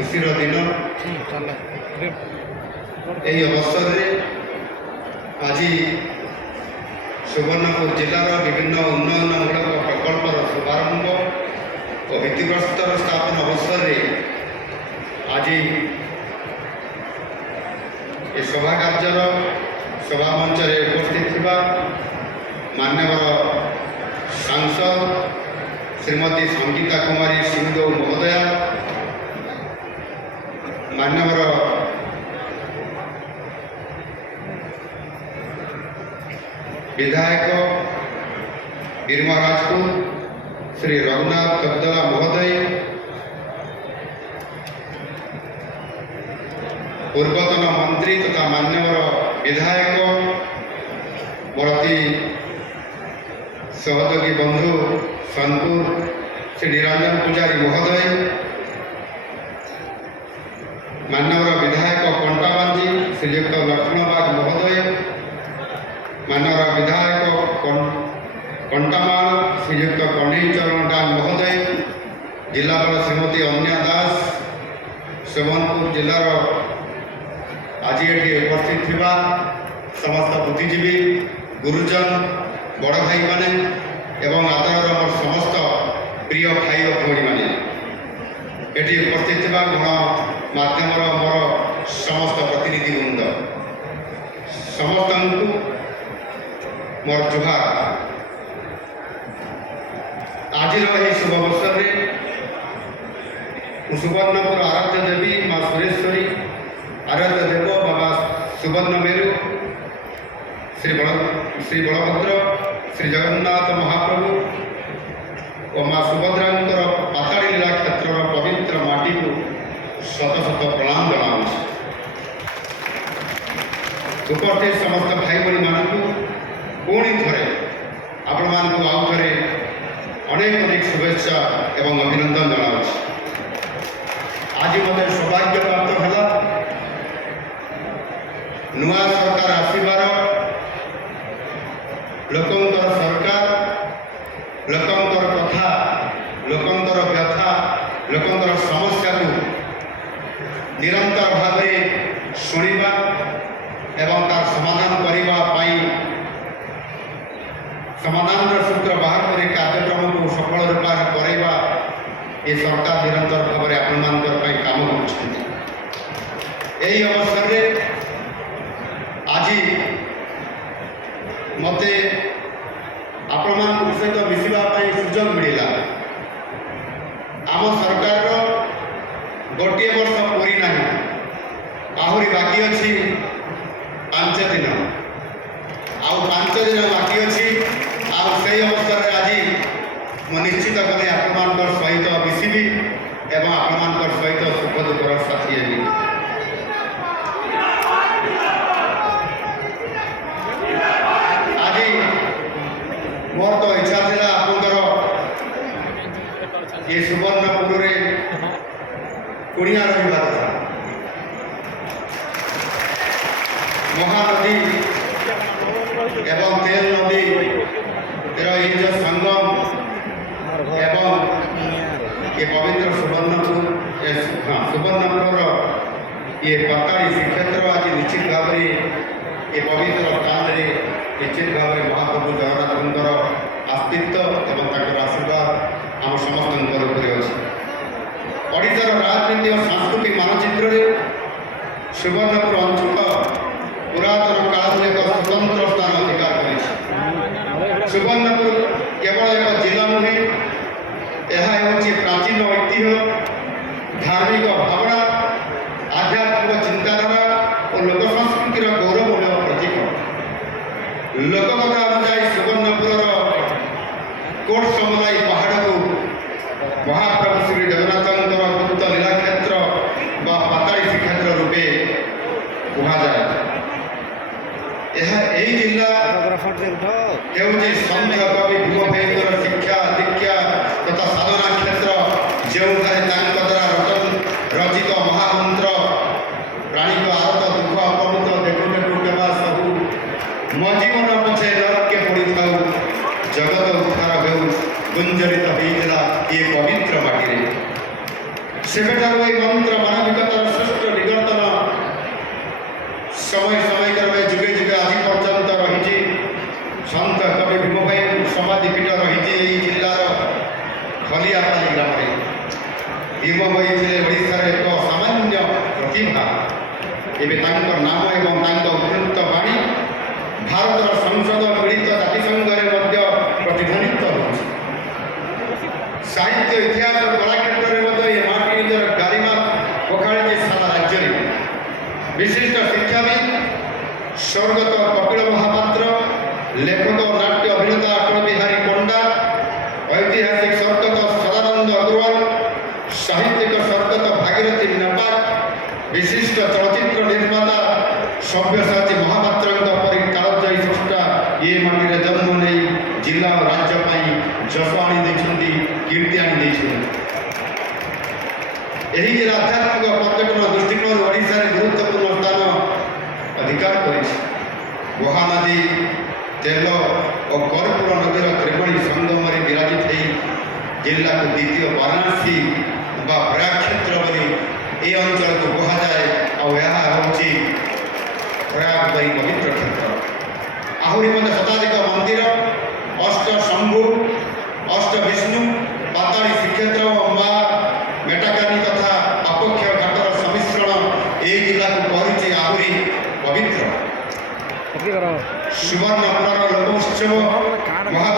खुशीर दिन यही अवसर में आज सुवर्णपुर जिलार विभिन्न उन्नयनमूलक प्रकल्पर शुभारंभ और भित्तिप्रस्तर स्थापन अवसर में आज ये सभा कार्यर सभा मंच उपस्थित थी माननीय सांसद श्रीमती संगीता कुमारी सिंहदेव महोदया, माननीय विधायक गिरिमा राजपूत श्री रघुनाथ कब्दला महोदय, पूर्वतन मंत्री तथा माननीय विधायक बड़ती सहयोगी बंधु सोनपुर श्री निरंजन पुजारी महोदय, माननीय विधायक कंटाबांजी श्रीयुक्त लक्ष्मण बाग महोदय, माननीय विधायक कंटामाल श्रीयुक्त कण्ढई चरण दास महोदय, जिलापाल श्रीमती अन्या दास, सुवर्णपुर जिलार आज ये उपस्थित थिबा समस्त बुद्धिजीवी गुरुजन बड़ भाई माने एवं आदर मोर समस्त प्रिय भाई और भौणी माने एटी उपस्थित थिबा गणमाध्यम मोर समस्त प्रतिनिधि वृंद समस्त मोर जुहार। आज शुभ अवसर में सुवर्णपुर आराध्य देवी माँ सुरेश्वरी, आराध्य देव बाबा सुवर्ण मेरु, श्री बलभद्र, श्री जगन्नाथ महाप्रभु और माँ सुभद्रा पाताड़ी लीला क्षेत्र पवित्र माटी को शत शत प्रणाम जनाऊँ। उपस्थित समस्त भाई भाई मानू पुणी थे आपण मानू आउ थे अनेक अनेक शुभेच्छा एवं अभिनंदन जनाऊँ। आज मत सौभाग्य प्राप्त है नुआ सरकार आसबार लोकंर सरकार लोकंर कथा लोकंर व्यथा लोकंर समस्या को निरंतर भाव शुणा एवं तार समाधान करने समाधान सूत्र बाहर कर कार्यक्रम को सफल रूप करवा ये सरकार निरंतर भाव में आपण काम कर अवसर में आज मत आपण सहित मिसवाई सुजोग मिलला। आम सरकार गोटे वर्ष पूरी ना आहरी बाकी अच्छी 5 दिन आउ 5 दिन बाकी अच्छी से अवसर में आज मु निश्चित कले आपण सहित मिसबी एवं आपण सहित सुख दुखर साथी हेबी। मोर तो इच्छा था आपंकर ये सुवर्णपुर कुड़िया रहा था महानदी एवं तेल नदी ये जो संगम एवं ये पवित्र सुवर्णपुर ये पाताड़ी श्रीक्षेत्र आज निश्चित भाव ये पवित्र स्थान में निश्चित भाव में महाप्रभु जगन्नाथर अस्तित्व एवं आशीर्वाद आम समस्त ओडिशार राजनीति और सांस्कृतिक मानचित्र सुवर्णपुर अंचल पुरातन काल एक स्वतंत्र स्थान अधिकार कर। सुवर्णपुर केवल एक जिला नुहे, यह प्राचीन ऐतिह्य धार्मिक भावना आध्यात्मिक चिंताधारा और लोक संस्कृतिर गौरवमय प्रतीक। लोककथा अनुसार सुवर्णपुर कोट समलाई पहाड़ को महाप्रभु श्री जगन्नाथ गुप्त लीला क्षेत्र व पाताड़ी श्रीक्षेत्र रूपे कहुए। यही जिला के संत कवि भीमभैर शिक्षा दीक्षा तथा साधना क्षेत्र जो द्वारा रचित महामंत्र प्राणी को आरत दुख अपमृत देखु देखु केवा सबू मो जीवन पछे नरके पड़ी था जगत उद्धार हो गुंजरित होता ये पवित्र माटी ସେବେଠାରୁ ଏହି ମନ୍ତ୍ର ମାନବିକତାର ଶ୍ରେଷ୍ଠ ନିବର୍ତ୍ତନ ସମୟ ସମୟ ଯୁଗେ ଯୁଗେ ଆଜି ପର୍ଯ୍ୟନ୍ତ ରହିଛି। ସନ୍ଥ କବି ଭୀମ ଭାଇଙ୍କ ସମାଧିପୀଠ ରହିଛି ଏହି ଜିଲ୍ଲାର ଖଲିଆପାଲି ଗ୍ରାମରେ। ଭୀମ ଭାଇ ଥିଲେ ଓଡ଼ିଶାର ଏକ ସାମାନ୍ୟ ପ୍ରତିଭା। ଏବେ ତାଙ୍କ ନାମ ଏବଂ ତାଙ୍କ ଉଦ୍ଧୃତ ବାଣୀ ଭାରତର ସଂସଦ ମିଳିତ ଜାତିସଂଘରେ ମଧ୍ୟ ପ୍ରତିଧ୍ୱନିତ ହେଉଛି। ସାହିତ୍ୟ ଇତିହାସ କଳା କ୍ଷେତ୍ରରେ ମଧ୍ୟ ଏ ମାଟି ନିଜର ଗାରିମା ପଖାଳିଛି ସାରା ରାଜ୍ୟରେ। ବିଶିଷ୍ଟ ଶିକ୍ଷାବିତ୍ ସ୍ୱର୍ଗତ କପିଳ ମହାପାତ୍ର, ଲେଖକ ନାଟ୍ୟ ଅଭିନେତା ଅଟଳ ବିହାରୀ ପଣ୍ଡା, ଐତିହାସିକ ସ୍ୱର୍ଗତ ସଦାନନ୍ଦ ଅଗ୍ରୱାଲ, ସାହିତ୍ୟିକ ସ୍ୱର୍ଗତ ଭାଗୀରଥୀ ନେପାଳ, ବିଶିଷ୍ଟ ଚଳଚ୍ଚିତ୍ର ନିର୍ମାତା ସବ୍ୟସାଚୀ ମହାପାତ୍ରଙ୍କ ପରି କାଳଜୟୀ ସ୍ରଷ୍ଟା ଏ ମାଟିରେ ଜନ୍ମ ନେଇ ଜିଲ୍ଲା ଓ ରାଜ୍ୟ ପାଇଁ ଯଶ ଆଣି ଦେଇଛନ୍ତି, କୀର୍ତ୍ତି ଆଣି ଦେଇଛନ୍ତି। ଏହି ଜିଲ୍ଲା ଆଧ୍ୟାତ୍ମିକ ପର୍ଯ୍ୟଟନ ଦୃଷ୍ଟିକୋଣରୁ ଓଡ଼ିଶାରେ ଗୁରୁତ୍ୱପୂର୍ଣ୍ଣ ସ୍ଥାନ ଅଧିକାର କରିଛି। ମହାନଦୀ, ତେଲ ଓ କର୍ପୂର ନଦୀର ତ୍ରିବେଣୀ ସଙ୍ଗମରେ ବିରାଜିତ ହେଇ ଜିଲ୍ଲାକୁ ଦ୍ୱିତୀୟ ବାରାଣସୀ ବା ପ୍ରୟାଗ କ୍ଷେତ୍ର ବୋଲି ଏ ଅଞ୍ଚଳକୁ କୁହାଯାଏ। ଆଉ ଏହା ହେଉଛି ପ୍ରୟାଗ ପରି ପବିତ୍ର କ୍ଷେତ୍ର। ଆହୁରି ମଧ୍ୟ ଶତାଧିକ ମନ୍ଦିର, ଅଷ୍ଟ ଶମ୍ଭୁ, ଅଷ୍ଟ ବିଷ୍ଣୁ, ପାତାଳୀ ଶ୍ରୀକ୍ଷେତ୍ର ଓ ମା ମେଟାକାନୀ ତଥା ଆପକ୍ଷ ଘାଟର ସମ୍ମିଶ୍ରଣ ଏହି ଜିଲ୍ଲାକୁ କରୁଛି ଆହୁରି ପବିତ୍ର। ସୁବର୍ଣ୍ଣପୁରର ଲୋକ ଉତ୍ସବ ମହା